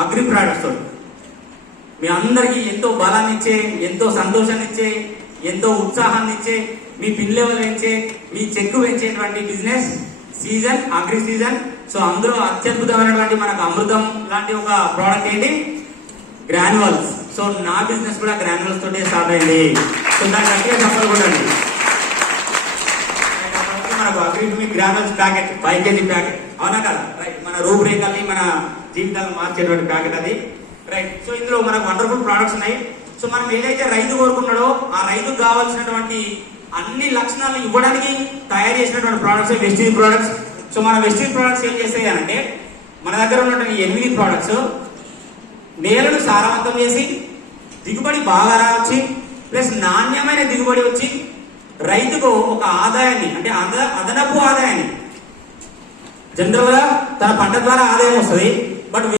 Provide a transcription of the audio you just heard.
Agri products తోటి మీ అందరికీ ఎంతో బలాన్ని ఇచ్చే, ఎంతో సంతోషాన్ని ఇచ్చే, ఎంతో ఉత్సాహాన్ని ఇచ్చే, మీ పిన్ లెవెల్ పెంచే, మీ చెక్కు పెంచేటువంటి business season, agri season. So అందులో అత్యద్భుతమైనటువంటి మనకు అమృతం లాంటి ఒక ప్రోడక్ట్ ఏంటి, గ్రాన్యువల్స్. సో నా బిజినెస్ కూడా గ్రాన్యువల్స్ తోటే స్టార్ట్ అయింది. సో దానికి గట్టిగా చెప్పాలి కూడా మనకు అగ్రి మీ గ్రాన్యువల్స్ ప్యాకెట్ 5 kg ప్యాకెట్, అవునా కదా? రైట్, మన రూపురేఖల్ని మన జీవితాలను మార్చేటువంటి ప్యాకెట్ అది. రైట్, సో ఇందులో మనకు వండర్ఫుల్ ప్రోడక్ట్స్ ఉన్నాయి. సో మనం ఏదైతే రైతు కోరుకున్నాడో ఆ రైతుకు కావాల్సినటువంటి అన్ని లక్షణాలను ఇవ్వడానికి తయారు చేసినటువంటి ప్రోడక్ట్స్ వెస్టీజ్ ప్రోడక్ట్స్. సో మన వెస్టీజ్ ప్రోడక్ట్స్ ఏం చేస్తాయి అంటే మన దగ్గర ఉన్నటువంటి 8 ప్రోడక్ట్స్ నేలను సారవంతం చేసి దిగుబడి బాగా వచ్చి ప్లస్ నాణ్యమైన దిగుబడి వచ్చి రైతుకు ఒక ఆదాయాన్ని అంటే అదనపు ఆదాయాన్ని, జనరల్ గా తన పంట ద్వారా ఆదాయం వస్తుంది, బట్